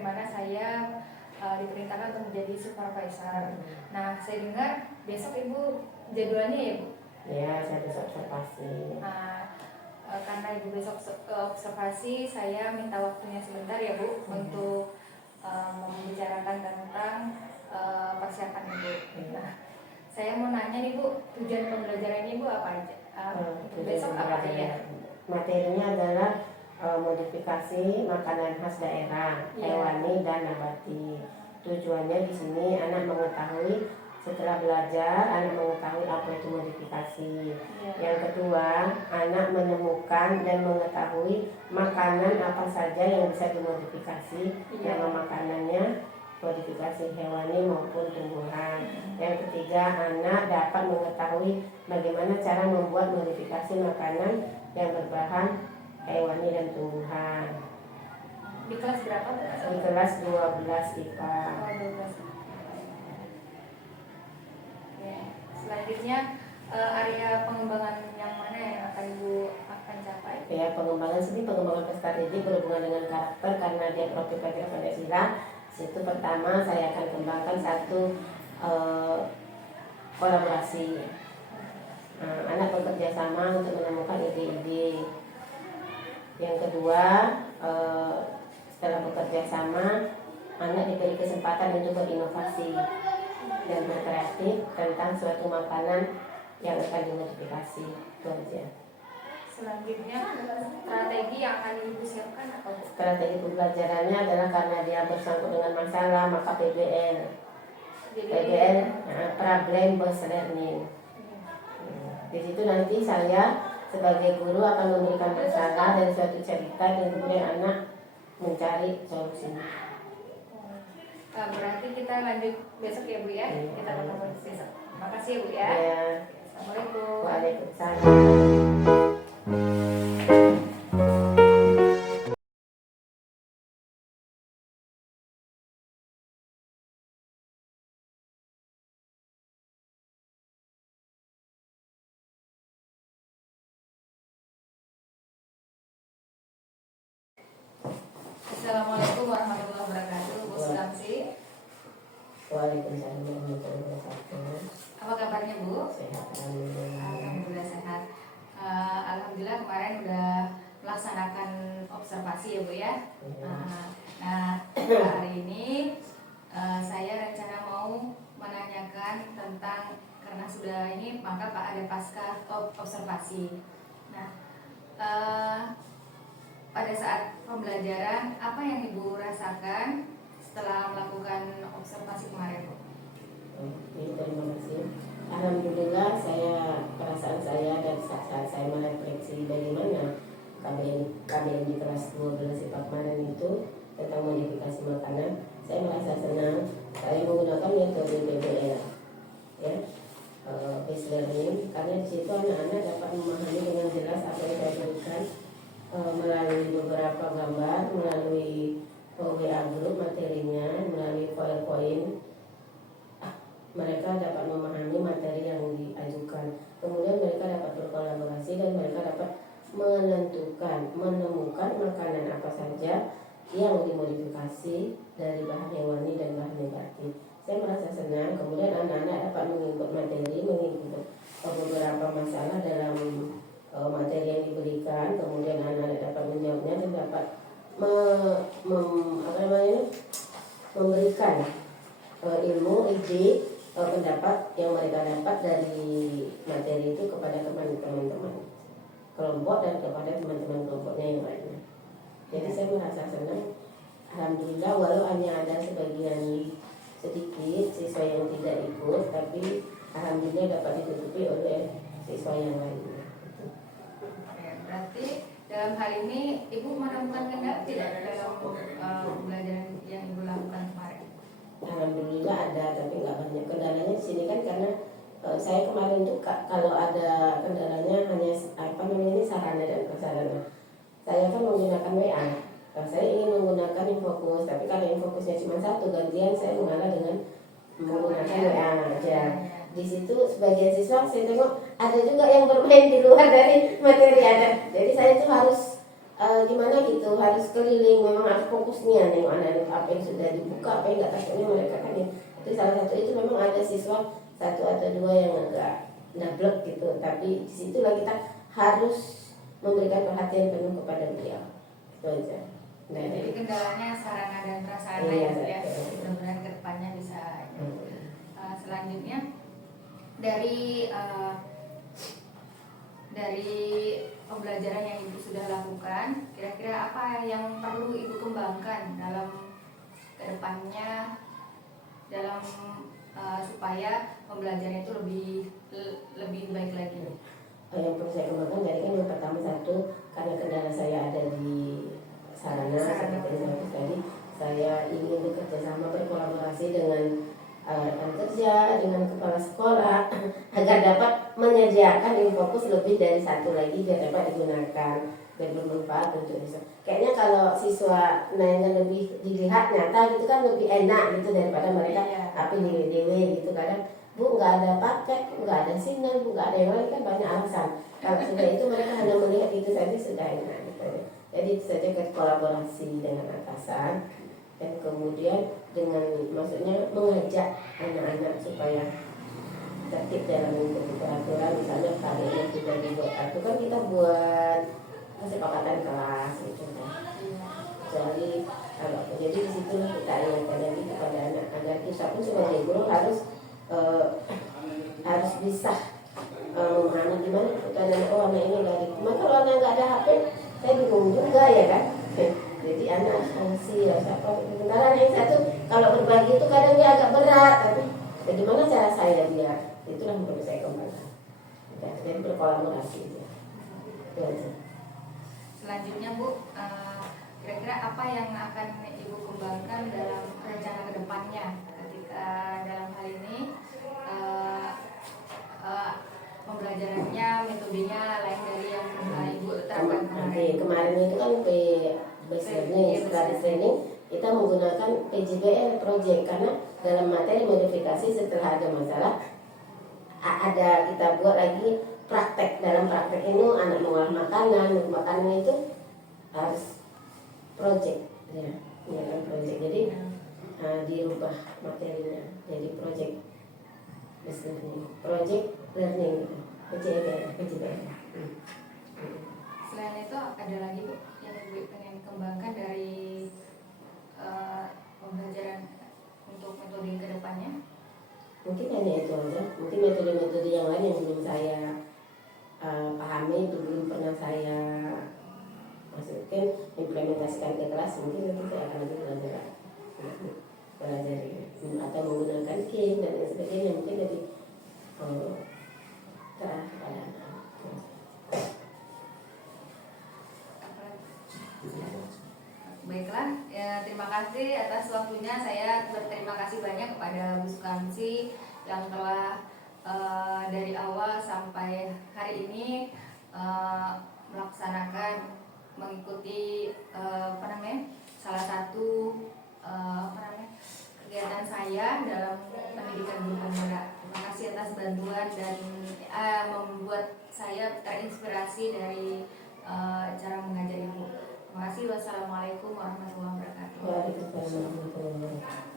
di mana saya diperintahkan untuk menjadi supervisor. Nah, saya dengar besok Ibu jadwalnya ya Bu? Ya, saya besok observasi. Nah, karena Ibu besok observasi, saya minta waktunya sebentar ya Bu untuk membicarakan tentang persiapan Ibu. Nah, saya mau nanya nih Bu, tujuan pembelajaran Ibu apa aja? Besok apa aja? Materinya adalah modifikasi makanan khas daerah, hewani dan nabati. Tujuannya di sini anak mengetahui, setelah belajar anak mengetahui apa itu modifikasi. Yang kedua, anak menemukan dan mengetahui makanan apa saja yang bisa dimodifikasi. Nama makanannya modifikasi hewani maupun tumbuhan. Yang ketiga, anak dapat mengetahui bagaimana cara membuat modifikasi makanan yang berbahan hewani dan tumbuhan. Di kelas berapa? Di kelas 12 IPA. Oh, 12. Oke. Selanjutnya area pengembangan yang mana yang akan Ibu akan capai? Ya, pengembangan strategi berhubungan dengan karakter karena dia profil Pancasila. Situ pertama saya akan kembangkan satu kolaborasi. Anak bekerja sama untuk menemukan ide-ide. Yang kedua, setelah bekerja sama, anak diberi kesempatan untuk berinovasi dan berkreatif tentang suatu makanan yang akan dimodifikasi. Itu aja. Selanjutnya, strategi yang akan Ibu siapkan apa Bu? Strategi pembelajarannya adalah karena dia bersangkut dengan masalah, maka PBL. PBL, problem based learning. Di situ nanti saya sebagai guru akan memberikan masalah dan suatu cerita dan kemudian anak mencari solusinya. Berarti kita lanjut besok ya Bu ya? Kita ketemu besok. Makasih ya Bu ya. Assalamualaikum. Waalaikumsalam. Assalamualaikum warahmatullahi wabarakatuh, Bu Sukamsi. Waalaikumsalam warahmatullahi wabarakatuh. Apa kabarnya Bu? Sehat, alhamdulillah. Alhamdulillah sehat. Alhamdulillah kemarin udah melaksanakan observasi ya Bu ya. Nah hari ini saya rencana mau menanyakan tentang, karena sudah ini maka Pak ada pasca observasi. Nah pada saat pembelajaran apa yang Ibu rasakan setelah melakukan observasi kemarin Bu? Oke, terima kasih. Alhamdulillah perasaan saya dan saat saya merefleksi bagaimana KBM di kelas 12 IPA kemarin itu tentang modifikasi makanan, saya merasa senang. Saya menggunakan metode PBL, ya, based learning, karena di situ anak-anak dapat memahami dengan jelas apa yang saya berikan melalui beberapa gambar, melalui WA group materinya, melalui PowerPoint. Mereka dapat memahami materi yang diajukan. Kemudian mereka dapat berkolaborasi dan mereka dapat menemukan makanan apa saja yang dimodifikasi dari bahan hewani dan bahan nabati. Saya merasa senang. Kemudian anak-anak dapat mengikut materi, mengikut beberapa masalah dalam materi yang diberikan. Kemudian anak-anak dapat menjawabnya dan dapat memberikan ilmu, ide, pendapat yang mereka dapat dari materi itu kepada teman-teman kelompok dan kepada teman-teman kelompoknya yang lainnya. Jadi saya merasa senang. Alhamdulillah, walau hanya ada sebagian sedikit siswa yang tidak ikut, tapi alhamdulillah dapat ditutupi oleh siswa yang lainnya. Berarti dalam hal ini Ibu menemukan kendala tidak dalam pembelajaran yang Ibu lakukan kemarin? Alhamdulillah ada, tapi nggak banyak. Kendalanya di sini kan karena saya kemarin tuh kalau ada kendalanya hanya ini sarana dan prasarana. Saya kan menggunakan WA. Saya ingin menggunakan Infokus, tapi kalau Infokusnya cuma satu, gantian saya mengalah dengan menggunakan WA aja. Di situ sebagian siswa saya tengok ada juga yang bermain di luar dari materi ada. Jadi saya tuh harus gimana gitu, harus keliling, memang harus fokusnya nih anak-anak apa yang sudah dibuka, apa yang nggak, takutnya mereka kan ya. Itu salah satu, itu memang ada siswa satu atau dua yang agak dablek gitu, tapi disitulah kita harus memberikan perhatian penuh kepada beliau. Itu aja. Nah, Jadi kendalanya sarana dan prasarana iya, ya, iya. mudah-mudahan kedepannya bisa. Selanjutnya dari pembelajaran yang Ibu sudah lakukan, kira-kira apa yang perlu Ibu kembangkan dalam kedepannya dalam supaya pembelajaran itu lebih baik lagi? Yang perlu saya kembangkan dari kan yang pertama satu, karena kendala saya ada di sarana seperti yang tadi, saya ingin bekerja sama, berkolaborasi dengan rekan kerja, dengan kepala sekolah agar dapat menyediakan infocus lebih dari satu lagi biar dapat digunakan, biar bermanfaat untuk bisa. Kayaknya kalau siswa nanya lebih dilihat nyata gitu kan lebih enak gitu daripada mereka tapi dewe gitu. Kadang Bu nggak ada paket, nggak ada sinyal, Bu nggak ada yang lain, kan banyak alasan. Kalau sudah itu mereka hanya melihat itu saja sudah enak gitu. Jadi itu saja kolaborasi dengan atasan, dan kemudian dengan maksudnya mengajak anak-anak supaya tertib dalam mengikuti peraturan. Misalnya kali ini kita dibuat itu kan kita buat kesepakatan kelas gitu kan. Jadi jadi di situ kita ingatkan lagi kepada anak agar kita pun sebagai guru harus bisa memahami gimana keadaan anak ini dari. Cuma kalau anak nggak ada HP, saya bingung juga ya kan. Jadi anak fungsi ya siapa. Sementara yang satu kalau berbagi itu kadang dia agak berat, tapi bagaimana cara saya biar itulah yang perlu saya kembangkan. Ya, jadi berkolaborasi ya. Itu aja. Selanjutnya Bu, kira-kira apa yang akan Ibu kembangkan dalam rencana kedepannya ketika dalam hal ini pembelajarannya, metodenya lain dari yang Ibu terapkan kemarin itu kan based learning, study training, kita menggunakan PJBL project karena dalam materi modifikasi setelah ada masalah kita buat lagi praktek. Dalam praktek ini anak mengolah makanan itu harus project ya kan project. Jadi dirubah materinya jadi project based learning, project learning PJBL. Selain itu ada lagi Bu yang Ibu pengen kembangkan dari pembelajaran untuk metode kedepannya? Mungkin hanya itu aja. Mungkin metode-metode yang lain yang belum saya pahami, belum pernah saya maksudkan implementasikan ke kelas, mungkin nanti saya akan lebih belajar atau menggunakan game dan lain sebagainya, mungkin lebih terarah pada anak. Baiklah, ya, terima kasih atas waktunya. Saya berterima kasih banyak kepada Bu Sukamsi yang telah dari awal sampai hari ini mengikuti salah satu kegiatan saya dalam pendidikan guru pemula. Terima kasih atas bantuan dan membuat saya terinspirasi dari cara mengajar Ibu. Terima kasih. Wassalamualaikum warahmatullahi wabarakatuh. Waalaikumsalam warahmatullahi wabarakatuh.